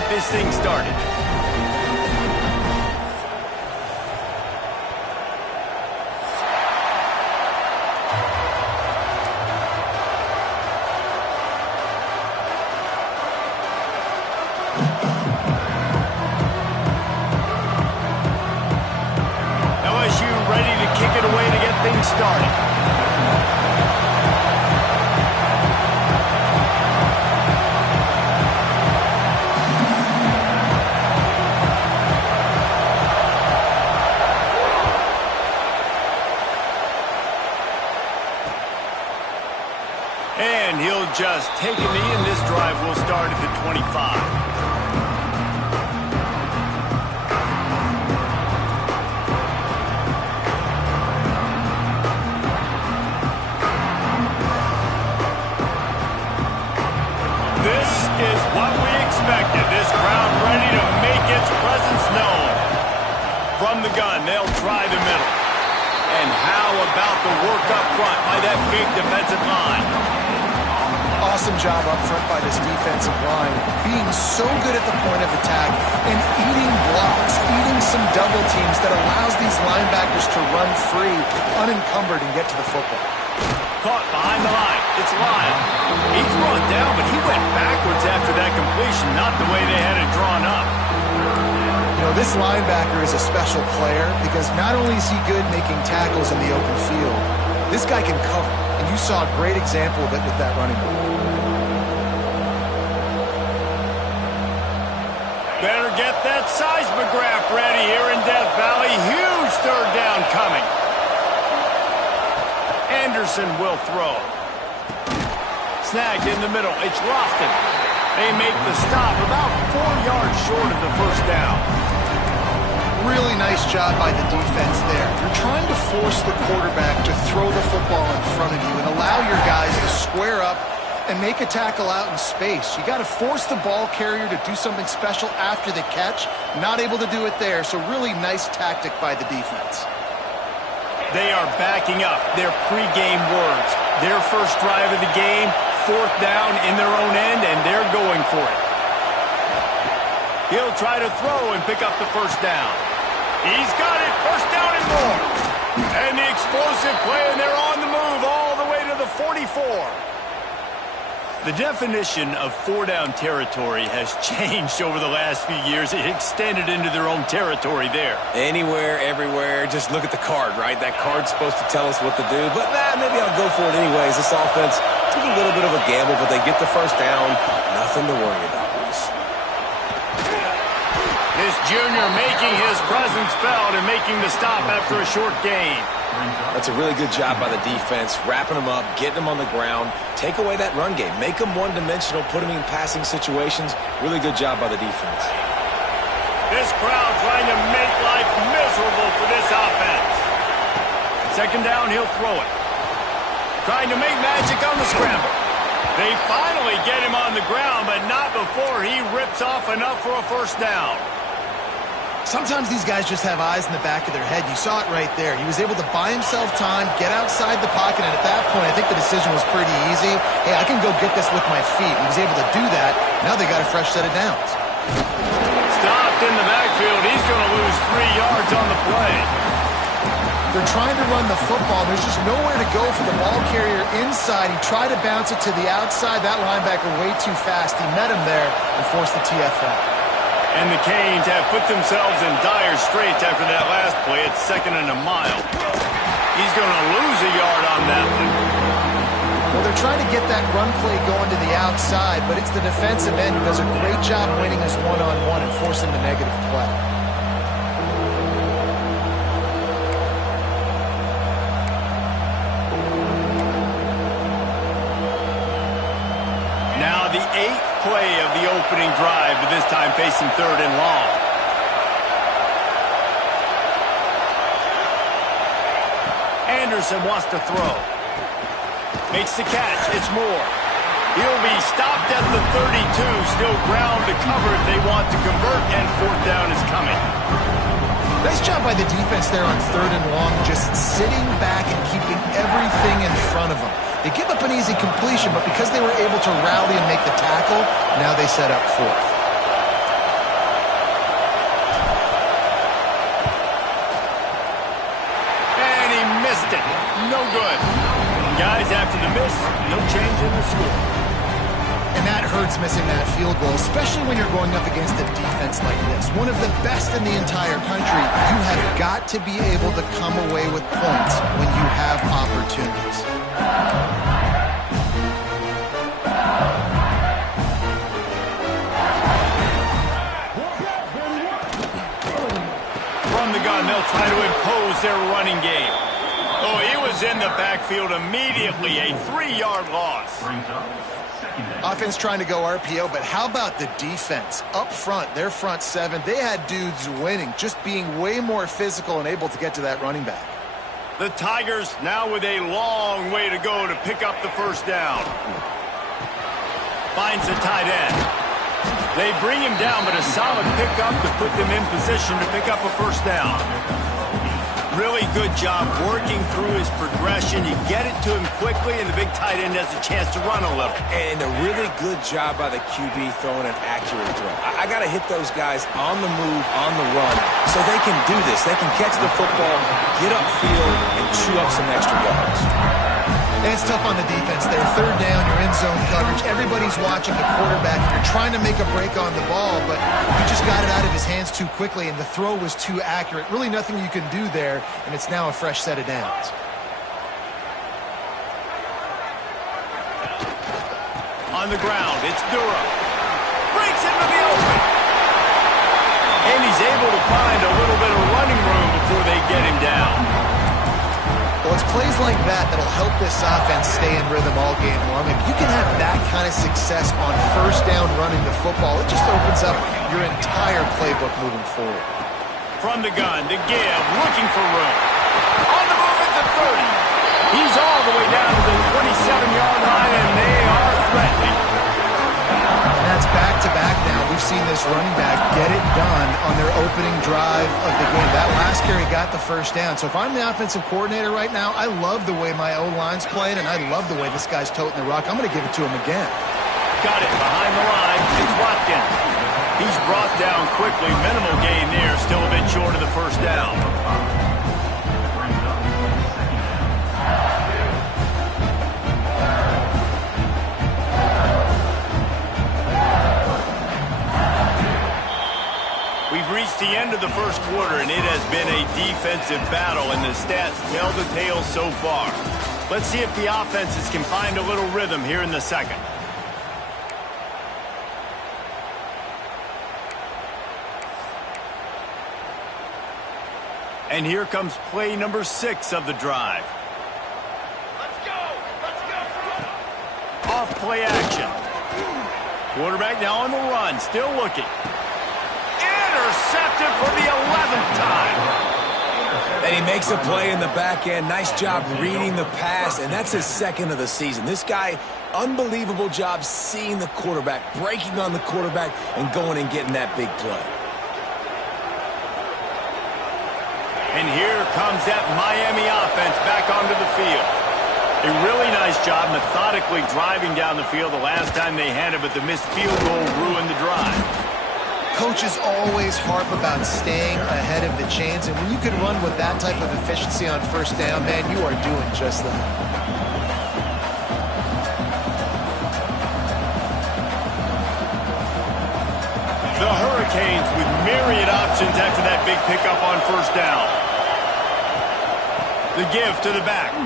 get this thing started. Started. And he'll just take a knee, and this drive will start at the 25. This crowd ready to make its presence known. From the gun, they'll try the middle. And how about the work up front by that big defensive line? Awesome job up front by this defensive line, being so good at the point of attack and eating blocks, eating some double teams that allows these linebackers to run free, unencumbered, and get to the football. Caught behind the line. It's Lyle. He's brought down, but he went backwards after that completion, not the way they had it drawn up. You know, this linebacker is a special player because not only is he good making tackles in the open field, this guy can cover, and you saw a great example of it with that running back. Better get that seismograph ready here in Death Valley. Huge third down coming. Anderson will throw. Snagged in the middle. It's Lofton. They make the stop about 4 yards short of the first down. Really nice job by the defense there. You're trying to force the quarterback to throw the football in front of you and allow your guys to square up and make a tackle out in space. You got to force the ball carrier to do something special after the catch. Not able to do it there, so really nice tactic by the defense. They are backing up their pregame words. Their first drive of the game, fourth down in their own end, and they're going for it. He'll try to throw and pick up the first down. He's got it, first down and more. And the explosive play, and they're on the move all the way to the 44. The definition of four-down territory has changed over the last few years. It extended into their own territory there. Anywhere, everywhere, just look at the card, right? That card's supposed to tell us what to do, but maybe I'll go for it anyways. This offense took a little bit of a gamble, but they get the first down. Nothing to worry about, Reese. This junior making his presence felt and making the stop after a short gain. That's a really good job by the defense, wrapping them up, getting them on the ground. Take away that run game. Make them one-dimensional, put them in passing situations. Really good job by the defense. This crowd trying to make life miserable for this offense. Second down, he'll throw it. Trying to make magic on the scramble. They finally get him on the ground, but not before he rips off enough for a first down. Sometimes these guys just have eyes in the back of their head. You saw it right there. He was able to buy himself time, get outside the pocket, and at that point, I think the decision was pretty easy. Hey, I can go get this with my feet. He was able to do that. Now they got a fresh set of downs. Stopped in the backfield. He's going to lose 3 yards on the play. They're trying to run the football. There's just nowhere to go for the ball carrier inside. He tried to bounce it to the outside. That linebacker way too fast. He met him there and forced the TFL. And the Canes have put themselves in dire straits after that last play. It's 2nd and a mile. He's going to lose a yard on that one. Well, they're trying to get that run play going to the outside, but it's the defensive end who does a great job winning his one-on-one and forcing the negative play. Now the 8th play of the opening drive, but this time facing 3rd and long. Anderson wants to throw. Makes the catch. It's Moore. He'll be stopped at the 32. Still ground to cover if they want to convert, and 4th down is coming. Nice job by the defense there on 3rd and long, just sitting back and keeping everything in front of them. They give up an easy completion, but because they were able to rally and make the tackle, now they set up 4th. good. Guys, after the miss, no change in the score. And that hurts missing that field goal, especially when you're going up against a defense like this. One of the best in the entire country. You have got to be able to come away with points when you have opportunities. From the gun, they'll try to impose their running game. Oh, he was in the backfield immediately. A 3-yard loss. Offense trying to go RPO, but how about the defense? Up front, their front seven, they had dudes winning, just being way more physical and able to get to that running back. The Tigers now with a long way to go to pick up the first down. Finds the tight end. They bring him down, but a solid pickup to put them in position to pick up a first down. Really good job working through his progression. You get it to him quickly, and the big tight end has a chance to run a little. And a really good job by the QB throwing an accurate throw. I got to hit those guys on the move, on the run, so they can do this. They can catch the football, get upfield, and chew up some extra yards. And it's tough on the defense there. Third down, you're in zone coverage. Everybody's watching the quarterback. You're trying to make a break on the ball, but he just got it out of his hands too quickly, and the throw was too accurate. Really nothing you can do there, and it's now a fresh set of downs. On the ground, it's Durham. Breaks into the open. And he's able to find a little bit of running room before they get him down. Well, it's plays like that that'll help this offense stay in rhythm all game long. If you can have that kind of success on first down running the football, it just opens up your entire playbook moving forward. From the gun, to give, looking for room. On the move at the 30. He's all the way down to the 27-yard line, and they are threatening. And that's back-to-back now. We've seen this running back get it done on their opening drive of the game. That last carry got the first down. So if I'm the offensive coordinator right now, I love the way my O-line's playing, and I love the way this guy's toting the rock. I'm going to give it to him again. Got it behind the line. It's Watkins. He's brought down quickly. Minimal gain there. Still a bit short of the first down. We've reached the end of the first quarter, and it has been a defensive battle, and the stats tell the tale so far. Let's see if the offenses can find a little rhythm here in the second. And here comes play number 6 of the drive. Let's go! Let's go! Off play action. Quarterback now on the run, still looking. Intercepted for the 11th time. And he makes a play in the back end. Nice job reading the pass, and that's his second of the season. This guy, unbelievable job seeing the quarterback, breaking on the quarterback, and going and getting that big play. And here comes that Miami offense back onto the field. A really nice job methodically driving down the field the last time they had it, but the missed field goal ruined the drive. Coaches always harp about staying ahead of the chains, and when you can run with that type of efficiency on first down, man, you are doing just that. The Hurricanes with myriad options after that big pickup on first down. The give to the back.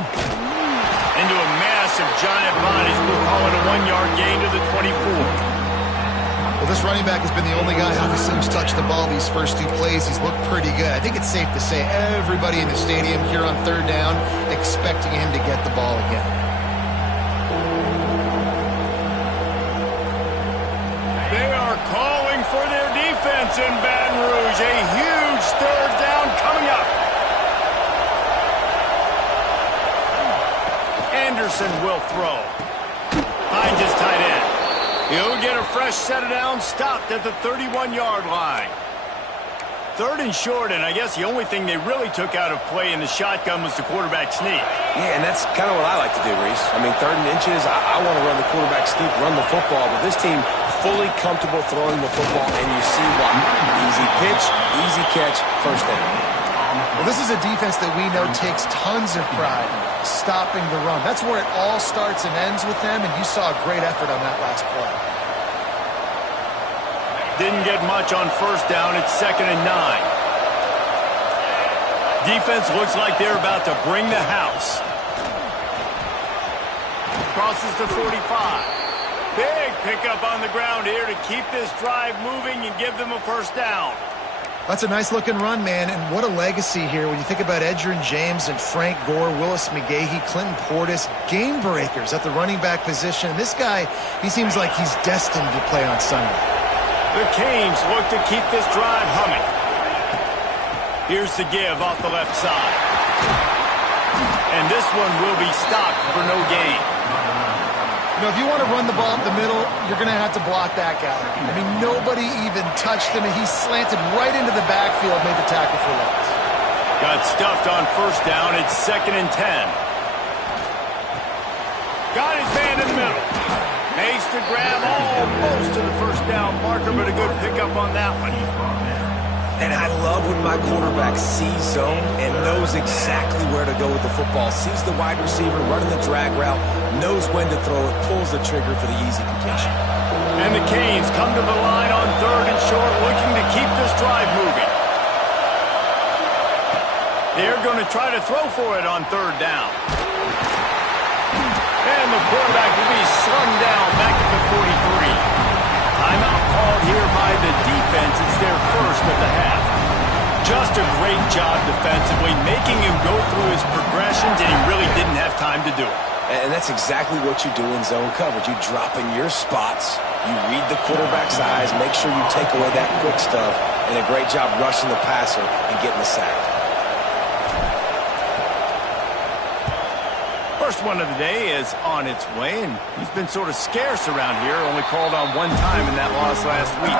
Into a massive giant body. We'll call it a 1-yard gain to the 24. Well, this running back has been the only guy obviously who's touched the ball these first 2 plays. He's looked pretty good. I think it's safe to say everybody in the stadium here on third down expecting him to get the ball again. They are calling for their defense in Baton Rouge. A huge third down coming up. Anderson will throw. Finds his tight end. He'll get a fresh set of downs, stopped at the 31-yard line. Third and short, and I guess the only thing they really took out of play in the shotgun was the quarterback sneak. Yeah, and that's kind of what I like to do, Reese. I mean, 3rd and inches, I want to run the quarterback sneak, run the football, but this team fully comfortable throwing the football, and you see why. Easy pitch, easy catch, first down. Well, this is a defense that we know takes tons of pride stopping the run. That's where it all starts and ends with them, and you saw a great effort on that last play. Didn't get much on first down. It's 2nd and 9. Defense looks like they're about to bring the house. Crosses the 45. Big pickup on the ground here to keep this drive moving and give them a first down. That's a nice-looking run, man, and what a legacy here when you think about Edgerrin James and Frank Gore, Willis McGahee, Clinton Portis, game breakers at the running back position. This guy, he seems like he's destined to play on Sunday. The Canes look to keep this drive humming. Here's the give off the left side. And this one will be stopped for no gain. You know, if you want to run the ball up the middle, you're going to have to block that guy. I mean, nobody even touched him, and he slanted right into the backfield, made the tackle for loss. Got stuffed on first down. It's 2nd and 10. Got his man in the middle. Makes the grab almost to the first down marker, but a good pickup on that one. And I love when my quarterback sees zone and knows exactly where to go with the football. Sees the wide receiver running the drag route, knows when to throw it, pulls the trigger for the easy completion. And the Canes come to the line on 3rd and short, looking to keep this drive moving. They're going to try to throw for it on 3rd down. And the quarterback will be slung down back at the 43. Timeout called here by the defense. It's their first of the half. Just a great job defensively, making him go through his progressions, and he really didn't have time to do it. And that's exactly what you do in zone coverage. You drop in your spots, you read the quarterback's eyes, make sure you take away that quick stuff, and a great job rushing the passer and getting the sack. First one of the day is on its way, and he's been sort of scarce around here, only called on one time in that loss last week.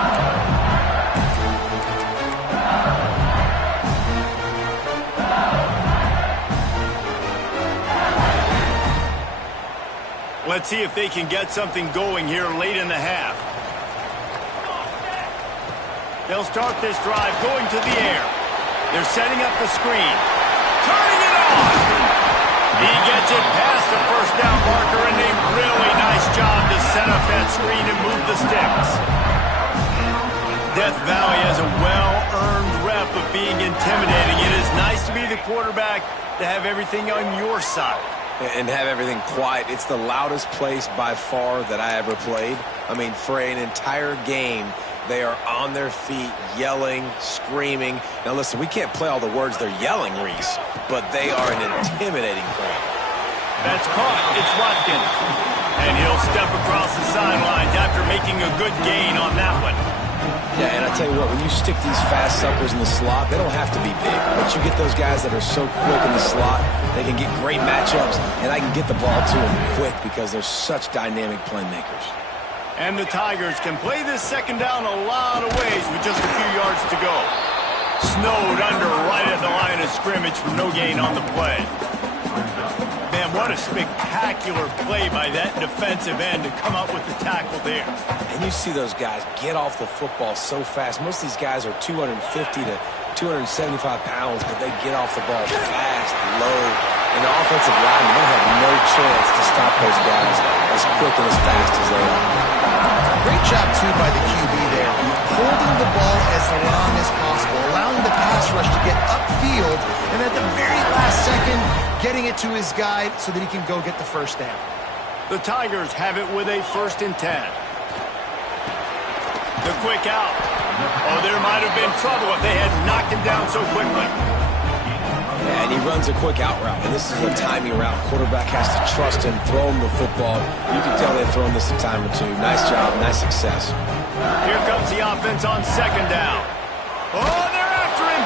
Let's see if they can get something going here late in the half. They'll start this drive going to the air. They're setting up the screen. Turning it on! He gets it past the first down marker, and a really nice job to set up that screen and move the sticks. Death Valley has a well-earned rep of being intimidating. It is nice to be the quarterback, to have everything on your side. And have everything quiet. It's the loudest place by far that I ever played. I mean, for an entire game, they are on their feet, yelling, screaming. Now, listen, we can't play all the words they're yelling, Reese, but they are an intimidating crowd. That's caught. It's Watkins. And he'll step across the sidelines after making a good gain on that one. Yeah, and I tell you what, when you stick these fast suckers in the slot, they don't have to be big. But you get those guys that are so quick in the slot, they can get great matchups, and I can get the ball to them quick because they're such dynamic playmakers. And the Tigers can play this second down a lot of ways with just a few yards to go. Snowed under right at the line of scrimmage for no gain on the play. Man, what a spectacular play by that defensive end to come up with the tackle there. And you see those guys get off the football so fast. Most of these guys are 250 to 275 pounds, but they get off the ball fast, low. And the offensive linemen, they have no chance to stop those guys as quick and as fast as they are. Great job, too, by the QB there. Holding the ball as long as possible, allowing the pass rush to get upfield, and at the very last second, getting it to his guy so that he can go get the first down. The Tigers have it with a 1st and 10. The quick out. Oh, there might have been trouble if they had knocked him down so quickly. And he runs a quick out route, and this is a timing route. Quarterback has to trust him, throw him the football. You can tell they've thrown this a time or two. Nice job, nice success. Here comes the offense on 2nd down. Oh, they're after him.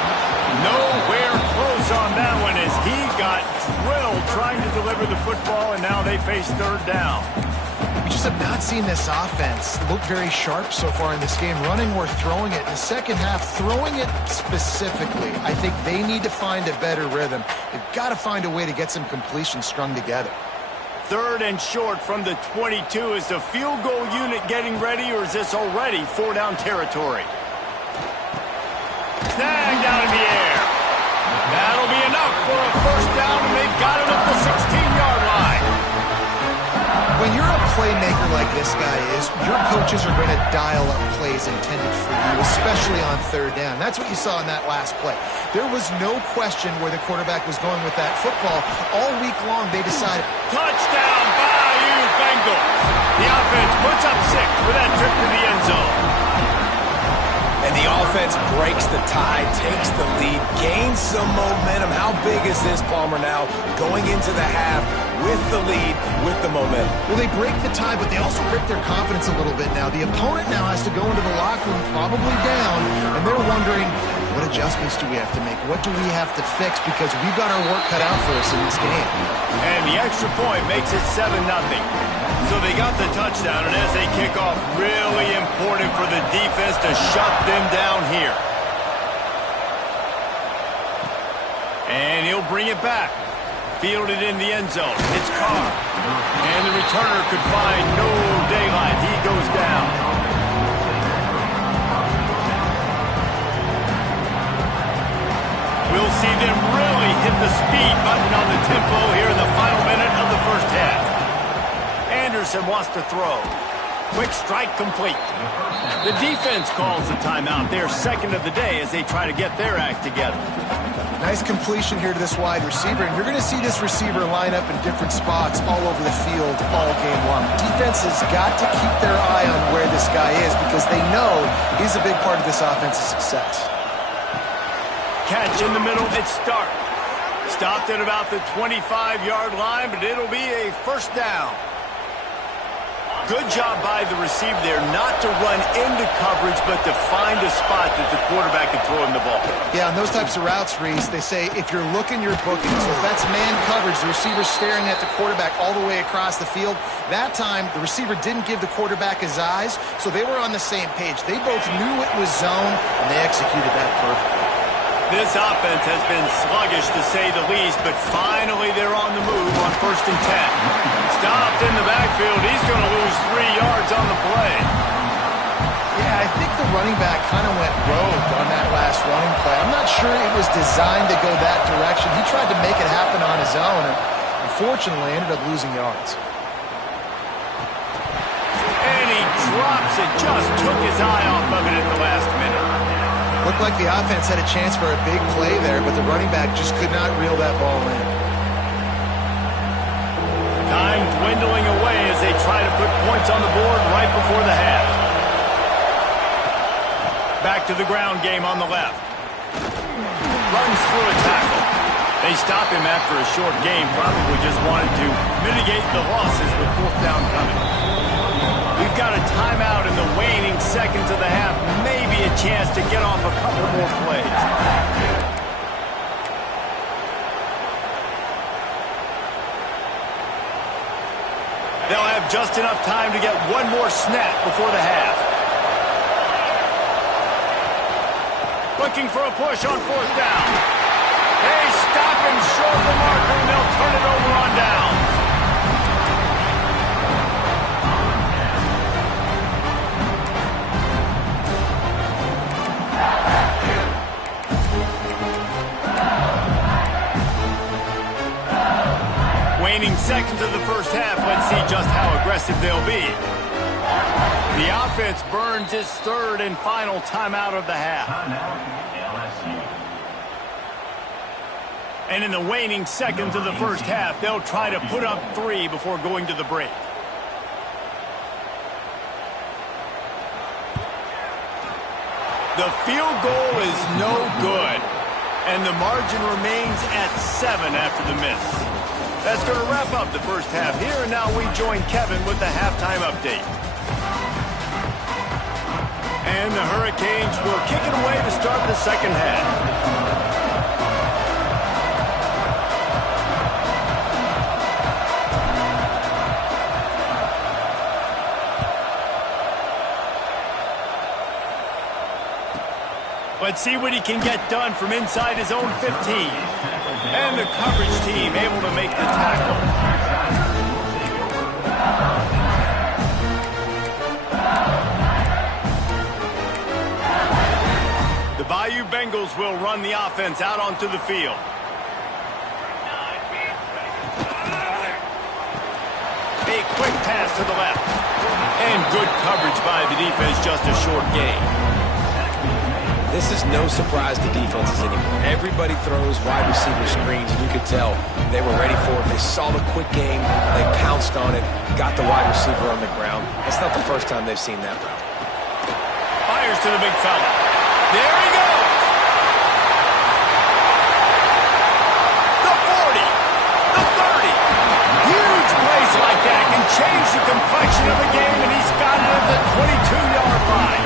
Nowhere close on that one as he got drilled trying to deliver the football, and now they face 3rd down. We just have not seen this offense look very sharp so far in this game, running or throwing it. In the second half, throwing it specifically, I think they need to find a better rhythm. They've got to find a way to get some completions strung together. 3rd and short from the 22. Is the field goal unit getting ready, or is this already 4-down territory? Snagged out in the air. first down, and they've got it up the 16-yard line. When you're a playmaker like this guy is, your coaches are going to dial up plays intended for you, especially on third down. That's what you saw in that last play. There was no question where the quarterback was going with that football. All week long, they decided. Touchdown, Bayou Bengals. The offense puts up 6 with that trip to the end zone. And the offense breaks the tie, takes the lead, gains some momentum. How big is this, Palmer, now going into the half with the lead, with the momentum? Well, they break the tie, but they also break their confidence a little bit now. The opponent now has to go into the locker room probably down, and they're wondering, what adjustments do we have to make? What do we have to fix? Because we've got our work cut out for us in this game. And the extra point makes it 7-0. So they got the touchdown, and as they kick off, really important for the defense to shut them down here. And he'll bring it back. Fielded in the end zone. It's Carr. And the returner could find no daylight. He goes down. We'll see them really hit the speed button on the tempo here in the final minute of the first half. Anderson wants to throw. Quick strike complete. The defense calls the timeout. They're second of the day as they try to get their act together. Nice completion here to this wide receiver, and you're going to see this receiver line up in different spots all over the field all game long. Defense has got to keep their eye on where this guy is because they know he's a big part of this offense's success. Catch in the middle, it's Stark. Stopped at about the 25-yard line, but it'll be a first down. Good job by the receiver there not to run into coverage, but to find a spot that the quarterback can throw him the ball. Yeah, on those types of routes, Reese, they say if you're looking, you're booking. So if that's man coverage, the receiver's staring at the quarterback all the way across the field. That time, the receiver didn't give the quarterback his eyes, so they were on the same page. They both knew it was zone, and they executed that perfectly. This offense has been sluggish, to say the least, but finally they're on the move on 1st and 10. Stopped in the backfield. He's going to lose 3 yards on the play. Yeah, I think the running back kind of went rogue on that last running play. I'm not sure it was designed to go that direction. He tried to make it happen on his own, and unfortunately ended up losing yards. And he drops it. Just took his eye off of it at the last minute. Looked like the offense had a chance for a big play there, but the running back just could not reel that ball in. Time dwindling away as they try to put points on the board right before the half. Back to the ground game on the left. Runs through a tackle. They stop him after a short game, probably just wanted to mitigate the losses with 4th down coming. We've got a timeout in the waning seconds of the half. Maybe a chance to get off a couple more plays. They'll have just enough time to get one more snap before the half. Looking for a push on 4th down. They stop him short of the marker, and they'll turn it over on downs. Waning seconds of the first half. Let's see just how aggressive they'll be. The offense burns its 3rd and final timeout of the half. And in the waning seconds of the first half, they'll try to put up 3 before going to the break. The field goal is no good, and the margin remains at 7 after the miss. That's going to wrap up the first half here, and now we join Kevin with the halftime update. And the Hurricanes will kick it away to start the second half. Let's see what he can get done from inside his own 15. And the coverage team able to make the tackle. The Bayou Bengals will run the offense out onto the field. pass to the left. And good coverage by the defense, just a short gain. This is no surprise to defenses anymore. Everybody throws wide receiver screens, and you could tell they were ready for it. They saw the quick game, they pounced on it, got the wide receiver on the ground. That's not the first time they've seen that route. Fires to the big fella. There he goes. The 40, the 30. Huge plays like that can change the complexion of a game, and he's got it at the 22-yard line.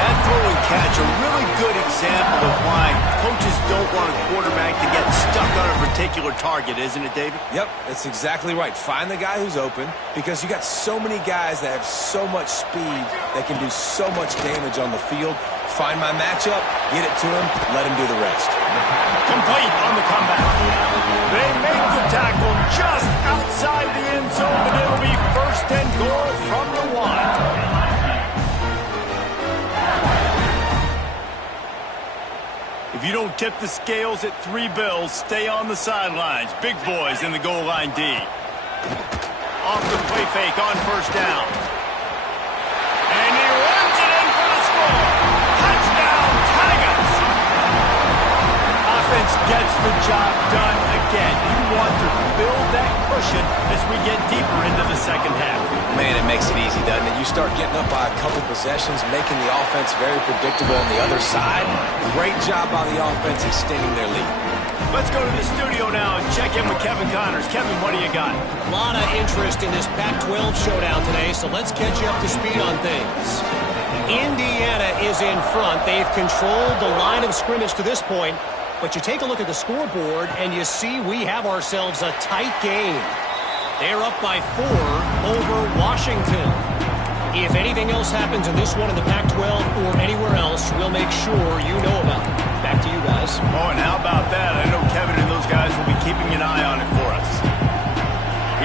That throw and catch, a really good example of why coaches don't want a quarterback to get stuck on a particular target, isn't it, David? Yep, that's exactly right. Find the guy who's open, because you got so many guys that have so much speed that can do so much damage on the field. Find my matchup, get it to him, let him do the rest. Complete on the comeback. They make the tackle just outside the end zone, and it'll be first and goal from the 1. If you don't tip the scales at 3 bills, stay on the sidelines. Big boys in the goal line D. Off the play fake on first down. And he runs it in for the score. Touchdown, Tigers! Offense gets the job done again. You want to build that cushion as we get deeper into the second half. Man, it makes it easy, doesn't it? You start getting up by a couple possessions, making the offense very predictable on the other side. Great job by the offense extending their lead. Let's go to the studio now and check in with Kevin Connors. Kevin, what do you got? A lot of interest in this Pac-12 showdown today, so let's catch you up to speed on things. Indiana is in front. They've controlled the line of scrimmage to this point, but you take a look at the scoreboard and you see we have ourselves a tight game. They're up by 4 over Washington. If anything else happens in this one in the Pac-12 or anywhere else, we'll make sure you know about it. Back to you guys. Oh, and how about that? I know Kevin and those guys will be keeping an eye on it for us.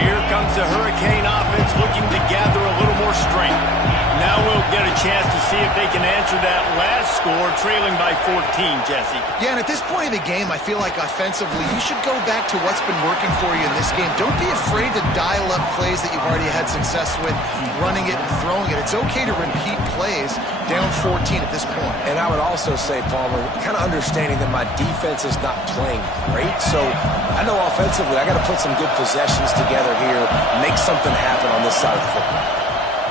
Here comes the Hurricane offense looking to gather a little more strength. Now we'll get a chance to see if they can answer that last score, trailing by 14, Jesse. Yeah, and at this point of the game, I feel like offensively, you should go back to what's been working for you in this game. Don't be afraid to dial up plays that you've already had success with, running it and throwing it. It's okay to repeat plays down 14 at this point. And I would also say, Palmer, kind of understanding that my defense is not playing great, so I know offensively I got to put some good possessions together here, make something happen on this side of the football.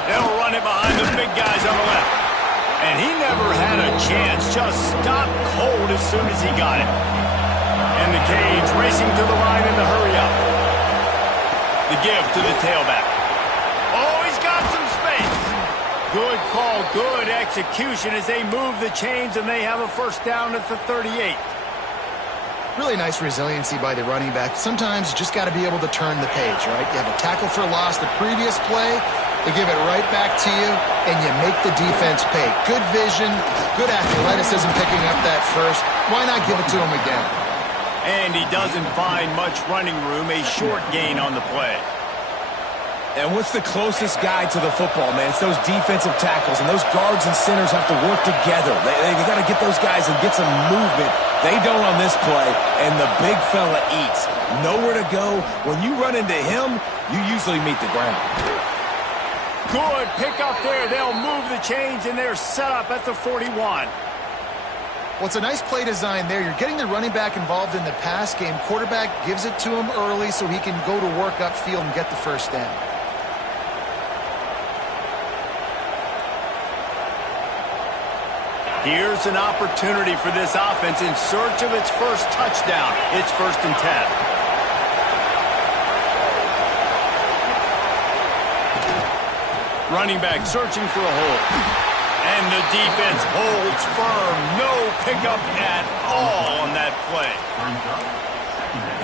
They'll run it behind the big guys on the left. And he never had a chance, just stopped cold as soon as he got it. And the Canes racing to the line in the hurry up. The give to the tailback. Oh, he's got some space. Good call, good execution as they move the chains and they have a first down at the 38. Really nice resiliency by the running back. Sometimes you just got to be able to turn the page, right? You have a tackle for loss the previous play, they give it right back to you, and you make the defense pay. Good vision, good athleticism picking up that first. Why not give it to him again? And he doesn't find much running room, a short gain on the play. And what's the closest guy to the football, man? It's those defensive tackles, and those guards and centers have to work together. They got to get those guys and get some movement. They don't on this play, and the big fella eats. Nowhere to go. When you run into him, you usually meet the ground. Good pick up there. They'll move the chains, and they're set up at the 41. Well, it's a nice play design there. You're getting the running back involved in the pass game. Quarterback gives it to him early so he can go to work upfield and get the first down. Here's an opportunity for this offense in search of its first touchdown. It's 1st and 10. Running back searching for a hole. And the defense holds firm. No pickup at all on that play.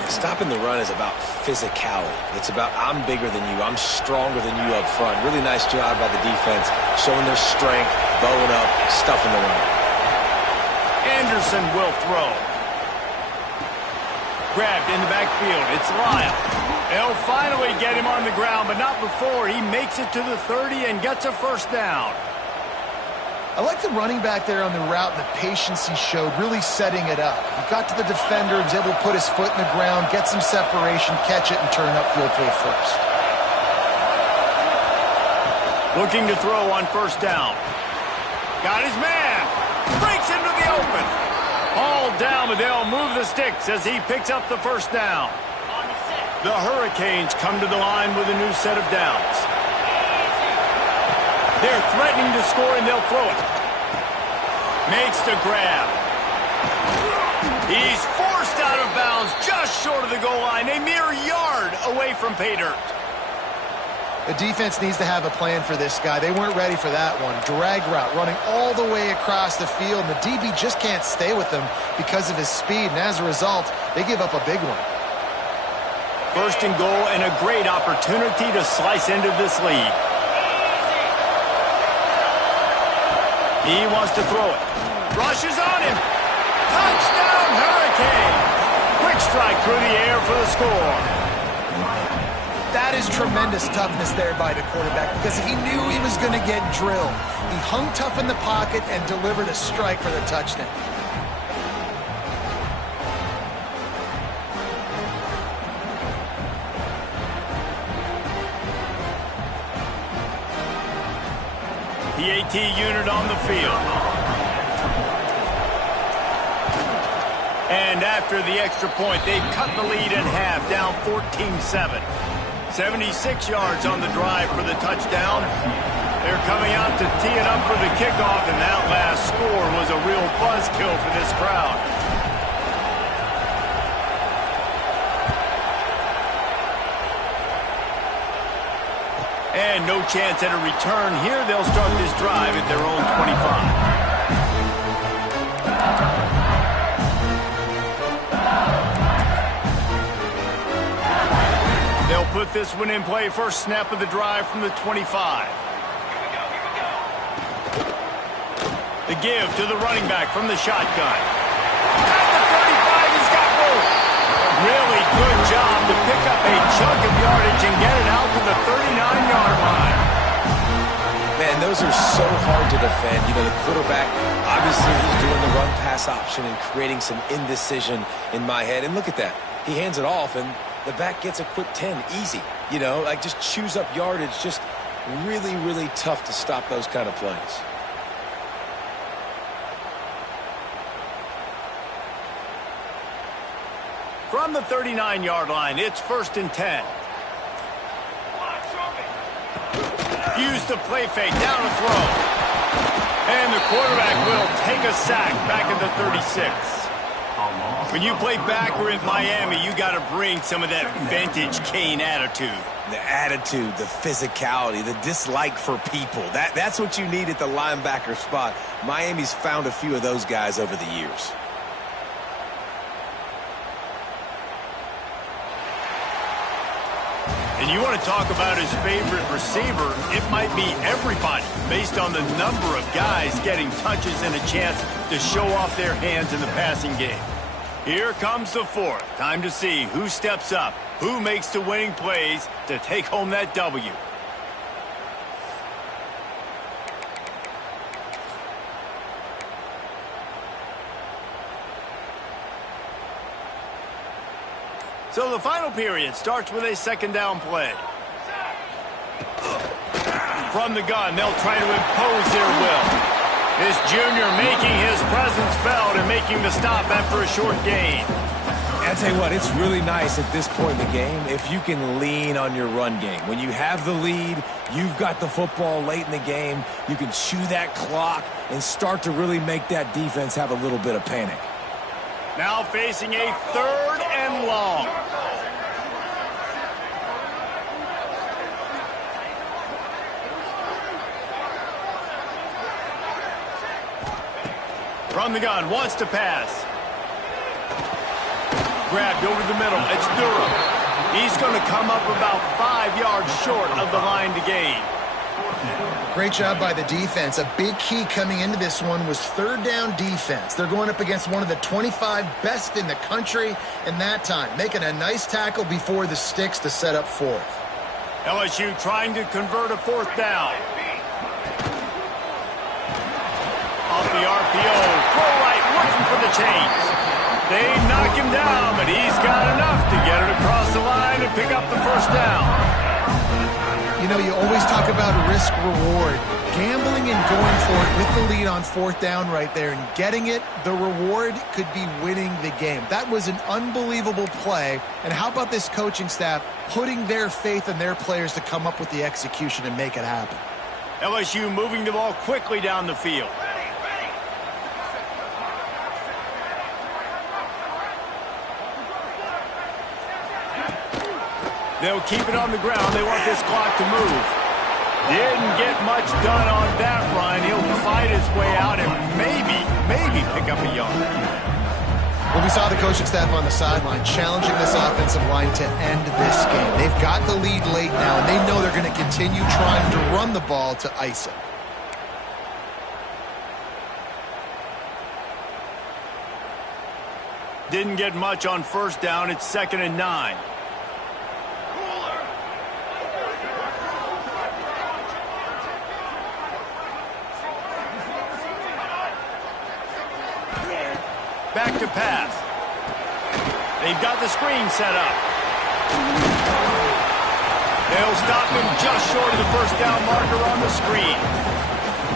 Stopping the run is about physicality. It's about I'm bigger than you. I'm stronger than you up front. Really nice job by the defense, showing their strength, bowing up, stuffing the run. Anderson will throw. Grabbed in the backfield. It's Lyle. They'll finally get him on the ground, but not before he makes it to the 30 and gets a first down. I like the running back there on the route and the patience he showed, really setting it up. He got to the defender, was able to put his foot in the ground, get some separation, catch it, and turn upfield for a first. Looking to throw on first down. Got his man. Breaks into the open. All down, but they'll move the sticks as he picks up the first down. The Hurricanes come to the line with a new set of downs. They're threatening to score, and they'll throw it. Makes the grab. He's forced out of bounds just short of the goal line, a mere yard away from pay dirt. The defense needs to have a plan for this guy. They weren't ready for that one. Drag route, running all the way across the field, and the DB just can't stay with him because of his speed, and as a result, they give up a big one. First and goal, and a great opportunity to slice into this lead. He wants to throw it. Rushes on him. Touchdown, Hurricane. Quick strike through the air for the score. That is tremendous toughness there by the quarterback because he knew he was going to get drilled. He hung tough in the pocket and delivered a strike for the touchdown. The AT unit on the field. And after the extra point, they've cut the lead in half, down 14-7. 76 yards on the drive for the touchdown. They're coming out to tee it up for the kickoff, and that last score was a real buzzkill for this crowd. And no chance at a return here. They'll start this drive at their own 25. They'll put this one in play. First snap of the drive from the 25. The give to the running back from the shotgun. At the 35, he's got room. Really good job to pick up a chunk of yardage and get it out to the 39-yard line. Man, those are so hard to defend. You know, the quarterback, obviously he's doing the run-pass option and creating some indecision in my head. And look at that. He hands it off, and the back gets a quick 10, easy. You know, like just chews up yardage. Just really, really tough to stop those kind of plays. From the 39-yard line, it's 1st and 10. Use the play fake, down a throw. And the quarterback will take a sack back at the 36. When you play backer in Miami, you got to bring some of that vintage Kane attitude. The attitude, the physicality, the dislike for people. That's what you need at the linebacker spot. Miami's found a few of those guys over the years. And you want to talk about his favorite receiver, it might be everybody based on the number of guys getting touches and a chance to show off their hands in the passing game. Here comes the fourth. Time to see who steps up, who makes the winning plays to take home that W. So the final period starts with a second down play. From the gun, they'll try to impose their will. This junior making his presence felt and making the stop after a short gain. I tell you what, it's really nice at this point in the game if you can lean on your run game. When you have the lead, you've got the football late in the game, you can chew that clock and start to really make that defense have a little bit of panic. Now facing a 3rd and long. From the gun, wants to pass. Grabbed over the middle. It's Durham. He's going to come up about 5 yards short of the line to gain. Great job by the defense. A big key coming into this one was 3rd down defense. They're going up against one of the 25 best in the country in that time, making a nice tackle before the sticks to set up 4th. LSU trying to convert a 4th down. Off the RPO, full right, looking for the chains. They knock him down, but he's got enough to get it across the line and pick up the 1st down. You know, you always talk about risk-reward. Gambling and going for it with the lead on fourth down right there and getting it, the reward could be winning the game. That was an unbelievable play. And how about this coaching staff putting their faith in their players to come up with the execution and make it happen? LSU moving the ball quickly down the field. They'll keep it on the ground. They want this clock to move. Didn't get much done on that run. He'll fight his way out and maybe pick up a yard. Well, we saw the coaching staff on the sideline challenging this offensive line to end this game. They've got the lead late now, and they know they're going to continue trying to run the ball to ice it. Didn't get much on first down. It's 2nd and 9. Back to pass. They've got the screen set up. They'll stop him just short of the first down marker on the screen.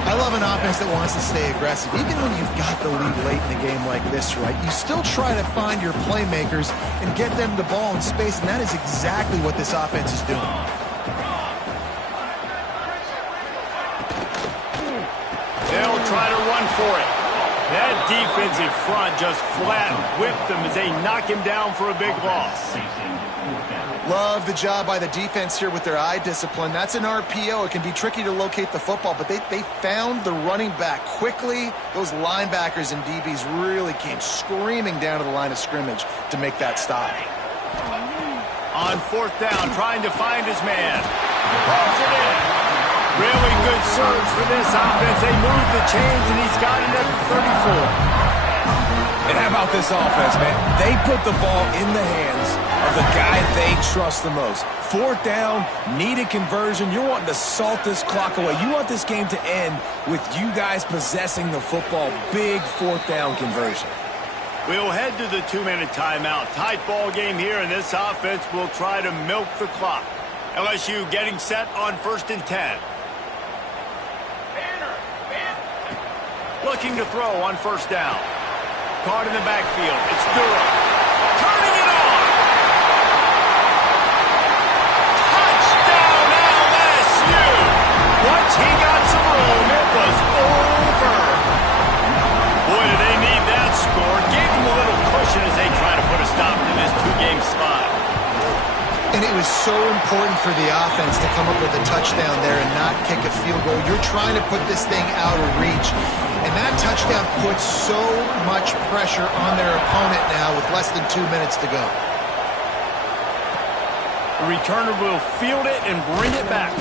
I love an offense that wants to stay aggressive. Even when you've got the lead late in a game like this, right, you still try to find your playmakers and get them the ball in space, and that is exactly what this offense is doing. They'll try to run for it. That defensive front just flat whipped them as they knock him down for a big loss. Love the job by the defense here with their eye discipline. That's an RPO. It can be tricky to locate the football, but they found the running back quickly. Those linebackers and DBs really came screaming down to the line of scrimmage to make that stop. On fourth down, trying to find his man. Rolls it in. Really good surge for this offense. They move the chains, and he's got it at the 34. And how about this offense, man? They put the ball in the hands of the guy they trust the most. Fourth down, needed conversion. You're wanting to salt this clock away. You want this game to end with you guys possessing the football. Big fourth down conversion. We'll head to the 2-minute timeout. Tight ball game here, and this offense will try to milk the clock. LSU getting set on 1st and 10. Looking to throw on first down. Caught in the backfield. It's Durham. Turning it on. Touchdown LSU. Once he got some room, it was over. Boy, do they need that score. Gave them a little cushion as they try to put a stop to this 2-game slide. And it was so important for the offense to come up with a touchdown there and not kick a field goal. You're trying to put this thing out of reach. And that touchdown puts so much pressure on their opponent now with less than 2 minutes to go. The returner will field it and bring it back.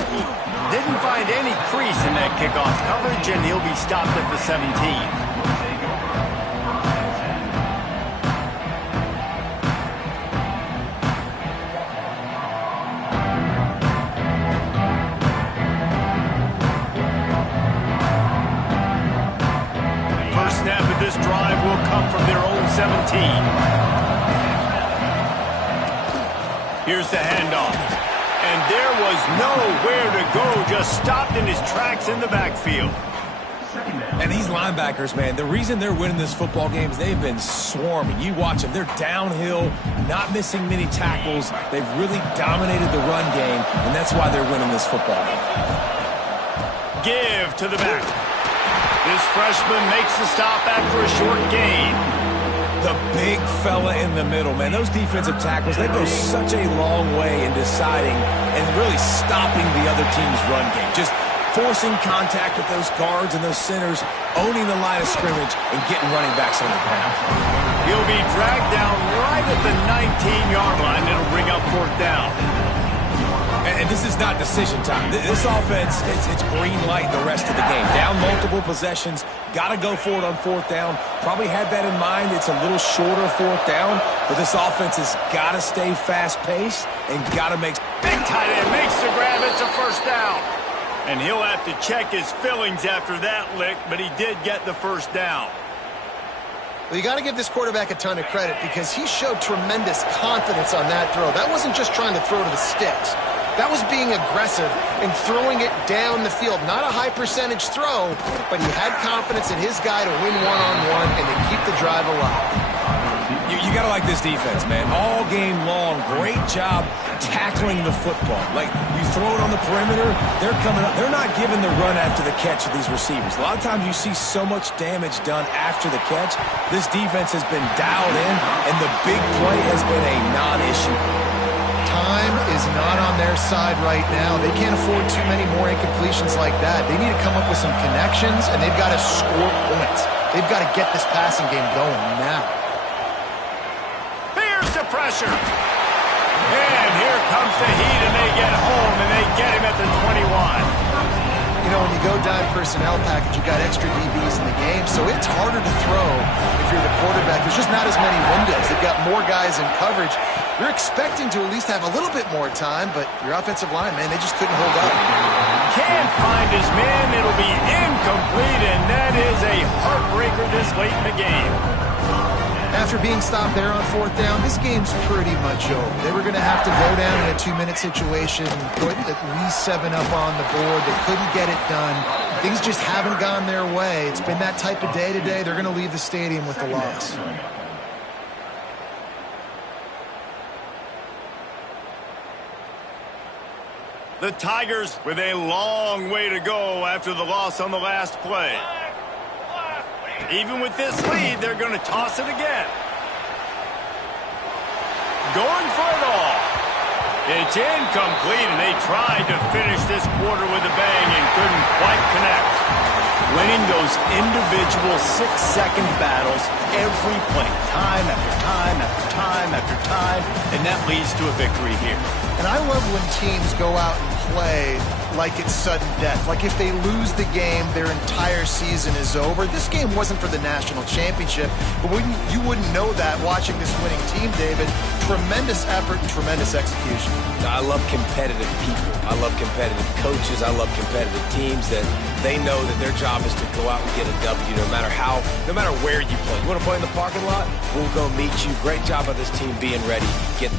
Didn't find any crease in that kickoff coverage, and he'll be stopped at the 17. Snap of this drive will come from their own 17. Here's the handoff. And there was nowhere to go, just stopped in his tracks in the backfield. And these linebackers, man, the reason they're winning this football game is they've been swarming. You watch them. They're downhill, not missing many tackles. They've really dominated the run game, and that's why they're winning this football game. Give to the back. This freshman makes the stop after a short gain. The big fella in the middle, man. Those defensive tackles, they go such a long way in deciding and really stopping the other team's run game. Just forcing contact with those guards and those centers, owning the line of scrimmage, and getting running backs on the ground. He'll be dragged down right at the 19-yard line. It'll bring up fourth down. And this is not decision time. This offense, it's green light the rest of the game. Down multiple possessions, got to go for it on fourth down. Probably had that in mind. It's a little shorter fourth down, but this offense has got to stay fast-paced and got to make... Big tight end makes the grab. It's a first down. And he'll have to check his fillings after that lick, but he did get the first down. Well, you got to give this quarterback a ton of credit because he showed tremendous confidence on that throw. That wasn't just trying to throw to the sticks. That was being aggressive and throwing it down the field. Not a high percentage throw, but he had confidence in his guy to win one-on-one and to keep the drive alive. You got to like this defense, man. All game long, great job tackling the football. Like, you throw it on the perimeter, they're coming up. They're not giving the run after the catch of these receivers. A lot of times you see so much damage done after the catch. This defense has been dialed in, and the big play has been a non-issue. Time is not on their side right now. They can't afford too many more incompletions like that. They need to come up with some connections, and they've got to score points. They've got to get this passing game going now. Here's the pressure. And here comes the heat, and they get home, and they get him at the 21. You know, when you go dime personnel package, you got extra DBs in the game, so it's harder to throw if you're the quarterback. There's just not as many windows. They've got more guys in coverage. You're expecting to at least have a little bit more time, but your offensive line, man, they just couldn't hold up. Can't find his man. It'll be incomplete, and that is a heartbreaker this late in the game. After being stopped there on fourth down, this game's pretty much over. They were going to have to go down in a 2-minute situation, put at least 7 up on the board. They couldn't get it done. Things just haven't gone their way. It's been that type of day today. They're going to leave the stadium with the loss. The Tigers with a long way to go after the loss on the last play. Even with this lead, they're going to toss it again. Going for it all. It's incomplete, and they tried to finish this quarter with a bang and couldn't quite connect. Winning those individual 6-second battles every play, time after time after time after time, and that leads to a victory here. And I love when teams go out and play like it's sudden death. Like if they lose the game, their entire season is over. This game wasn't for the national championship, but you wouldn't know that watching this winning team, David. Tremendous effort and tremendous execution. I love competitive people. I love competitive coaches. I love competitive teams that they know that their job is to go out and get a W no matter where you play. You want to play in the parking lot? We'll go meet you. Great job by this team being ready. Get